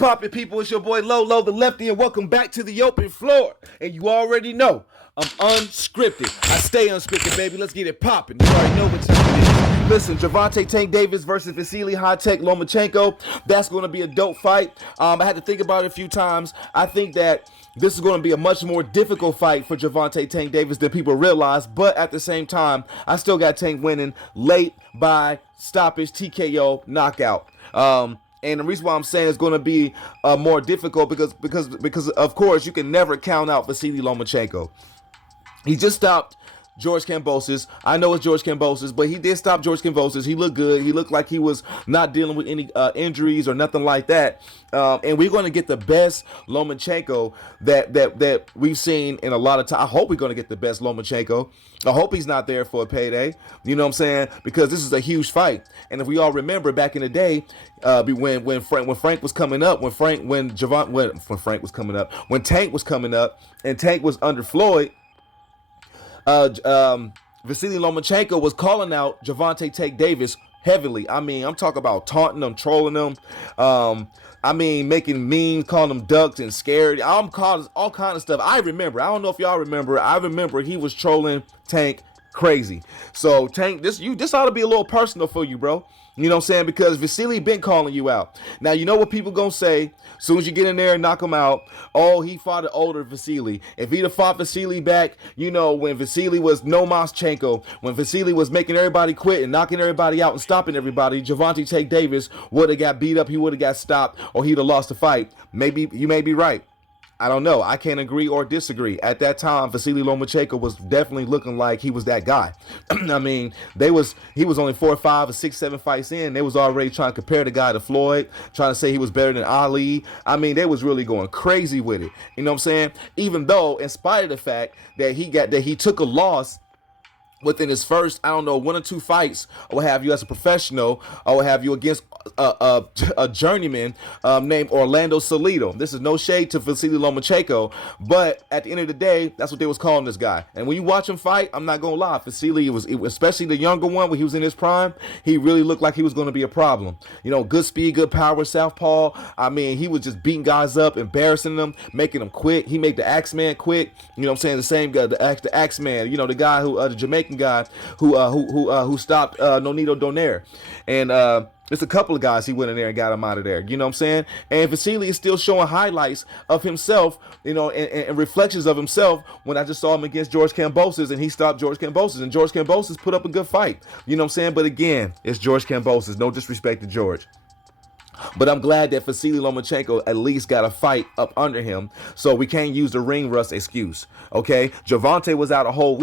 poppin', people? It's your boy Lolo, the lefty, and welcome back to the open floor. And you already know I'm unscripted. I stay unscripted, baby. Let's get it poppin'. You already know what time it is. Listen, Gervonta Tank Davis versus Vasiliy Lomachenko. That's going to be a dope fight. I had to think about it a few times. I think that this is going to be a much more difficult fight for Gervonta Tank Davis than people realize. But at the same time, I still got Tank winning late by stoppage, TKO, knockout. And the reason why I'm saying it's going to be more difficult because of course you can never count out Vasiliy Lomachenko. He just stopped George Kambosos. I know it's George Kambosos, but he did stop George Kambosos. He looked good. He looked like he was not dealing with any injuries or nothing like that. And we're going to get the best Lomachenko that we've seen in a lot of time. I hope we're going to get the best Lomachenko. I hope he's not there for a payday. You know what I'm saying? Because this is a huge fight. And if we all remember back in the day, when Frank was coming up, when Tank was coming up, and Tank was under Floyd. Vasiliy Lomachenko was calling out Gervonta Tank Davis heavily. I mean, I'm talking about taunting him, trolling him. I mean, making memes, calling him ducked and scared. I'm calling all kind of stuff. I remember. I don't know if y'all remember. I remember he was trolling Tank crazy. So Tank, this ought to be a little personal for you, bro. You know what I'm saying? Because Vasiliy been calling you out. Now, you know what people gonna say as soon as you get in there and knock him out? Oh, he fought an older Vasiliy. If he'd have fought Vasiliy back, you know, when Vasiliy was no Lomachenko, when Vasiliy was making everybody quit and knocking everybody out and stopping everybody, Gervonta Tank Davis would have got beat up, he would have got stopped, or he'd have lost the fight. Maybe, you may be right. I don't know. I can't agree or disagree. At that time, Vasiliy Lomachenko was definitely looking like he was that guy. I mean, he was only 4 or 5 or 6, 7 fights in. They was already trying to compare the guy to Floyd, trying to say he was better than Ali. I mean, they was really going crazy with it. You know what I'm saying? Even though, in spite of the fact that he took a loss within his first, I don't know, 1 or 2 fights, or what have you as a professional, or what have you against a journeyman named Orlando Salido. This is no shade to Vasiliy Lomachenko, but at the end of the day, that's what they was calling this guy. And when you watch him fight, I'm not gonna lie, Vasiliy was, especially the younger one when he was in his prime, he really looked like he was gonna be a problem. You know, good speed, good power, southpaw. I mean, he was just beating guys up, embarrassing them, making them quit. He made the Axeman quit. You know what I'm saying? The same guy, the Axeman. You know, the guy who the Jamaican guy who stopped Nonito Donaire. And there's a couple of guys he went in there and got him out of there. You know what I'm saying? And Vasiliy is still showing highlights of himself, you know, and reflections of himself when I just saw him against George Kambosos and he stopped George Kambosos. And George Kambosos put up a good fight. You know what I'm saying? But again, it's George Kambosos. No disrespect to George. But I'm glad that Vasiliy Lomachenko at least got a fight up under him, so we can't use the ring rust excuse. Okay, Gervonta was out a whole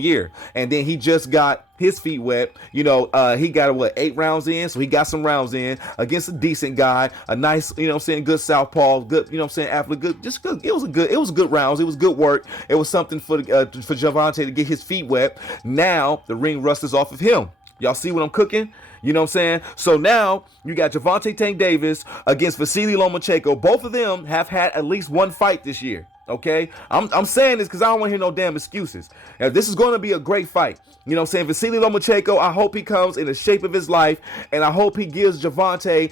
year, and then he just got his feet wet. You know, he got 8 rounds in, so he got some rounds in against a decent guy, a nice, you know what I'm saying, good southpaw, good, you know what I'm saying, athlete, good, just good. It was good rounds. It was good work. It was something for Gervonta to get his feet wet. Now the ring rust is off of him. Y'all see what I'm cooking? You know what I'm saying? So now you got Gervonta Tank Davis against Vasiliy Lomachenko. Both of them have had at least 1 fight this year. Okay, I'm saying this because I don't want to hear no damn excuses. Now, this is going to be a great fight. You know what I'm saying? Vasiliy Lomachenko, I hope he comes in the shape of his life, and I hope he gives Gervonta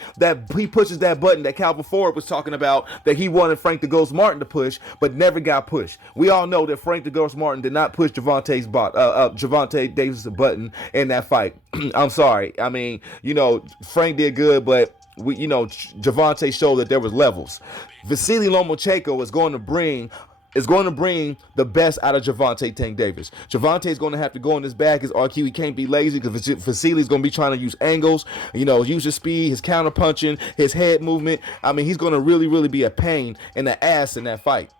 he pushes that button that Calvin Ford was talking about, that he wanted Frank the Ghost Martin to push, but never got pushed. We all know that Frank the Ghost Martin did not push Gervonta Davis' button in that fight. I'm sorry. I mean, you know, Frank did good, but Gervonta showed that there was levels. Vasiliy Lomachenko is going to bring the best out of Gervonta Tank Davis. Gervonta is going to have to go in his bag, his RQ. He can't be lazy because Vasiliy is going to be trying to use angles, you know, use his speed, his counter punching, his head movement. I mean, he's going to really, really be a pain in the ass in that fight.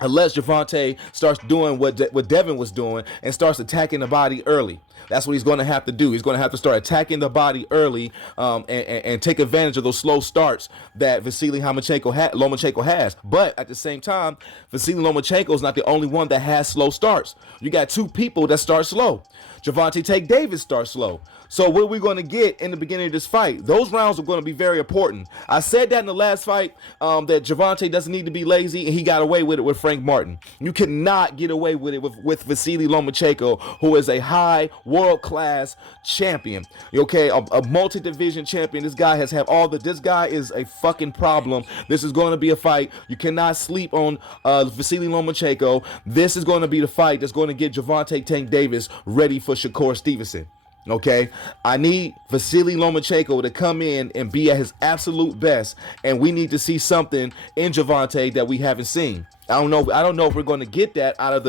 Unless Gervonta starts doing what Devin was doing and starts attacking the body early. That's what he's going to have to do. He's going to have to start attacking the body early and take advantage of those slow starts that Vasiliy Lomachenko has. But at the same time, Vasiliy Lomachenko is not the only one that has slow starts. You got 2 people that start slow. Gervonta Tank Davis starts slow. So what are we going to get in the beginning of this fight? Those rounds are going to be very important. I said that in the last fight, that Gervonta doesn't need to be lazy, and he got away with it with Frank Martin. You cannot get away with it with Vasiliy Lomachenko, who is a high world-class champion. Okay, a multi-division champion. This guy has had all the. This guy is a fucking problem. This is going to be a fight. You cannot sleep on Vasiliy Lomachenko. This is going to be the fight that's going to get Gervonta Tank Davis ready for Shakur Stevenson. Okay, I need Vasiliy Lomachenko to come in and be at his absolute best, and we need to see something in Gervonta that we haven't seen. I don't know if we're going to get that out of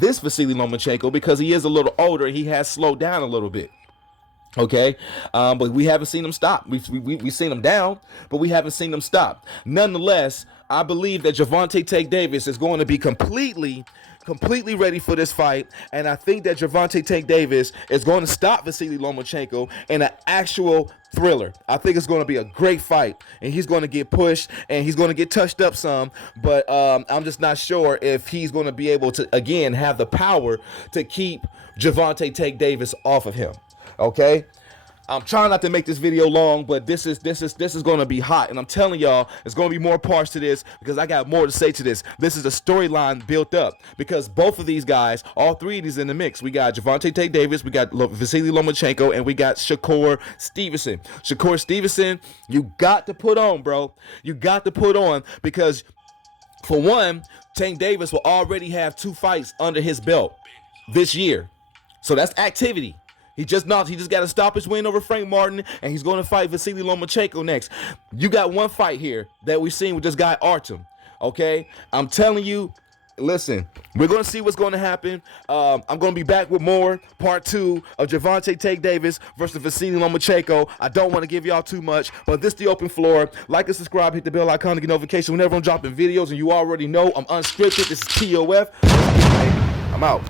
this Vasiliy Lomachenko, because he is a little older and he has slowed down a little bit. Okay, but we haven't seen him stop. We've seen him down, but we haven't seen him stop. Nonetheless, I believe that Gervonta Tank Davis is going to be completely ready for this fight, and I think that Gervonta Tank Davis is going to stop Vasiliy Lomachenko in an actual thriller. I think it's going to be a great fight, and he's going to get pushed and he's going to get touched up some, but I'm just not sure if he's going to be able to again have the power to keep Gervonta Tank Davis off of him. Okay, I'm trying not to make this video long, but this is going to be hot, and I'm telling y'all, there's going to be more parts to this because I got more to say to this. This is a storyline built up because both of these guys, all three of these in the mix. We got Gervonta Tank Davis, we got Vasiliy Lomachenko, and we got Shakur Stevenson. Shakur Stevenson, you got to put on, bro. You got to put on because, for one, Tank Davis will already have 2 fights under his belt this year, so that's activity. He just got to stop his win over Frank Martin, and he's going to fight Vasiliy Lomachenko next. You got one fight here that we've seen with this guy Artem. Okay, I'm telling you, listen, we're going to see what's going to happen. I'm going to be back with more part 2 of Gervonta Tank Davis versus Vasiliy Lomachenko. I don't want to give y'all too much, but this is the open floor. Like and subscribe, hit the bell icon to get notification whenever I'm dropping videos, and you already know I'm unscripted. This is TOF. I'm out.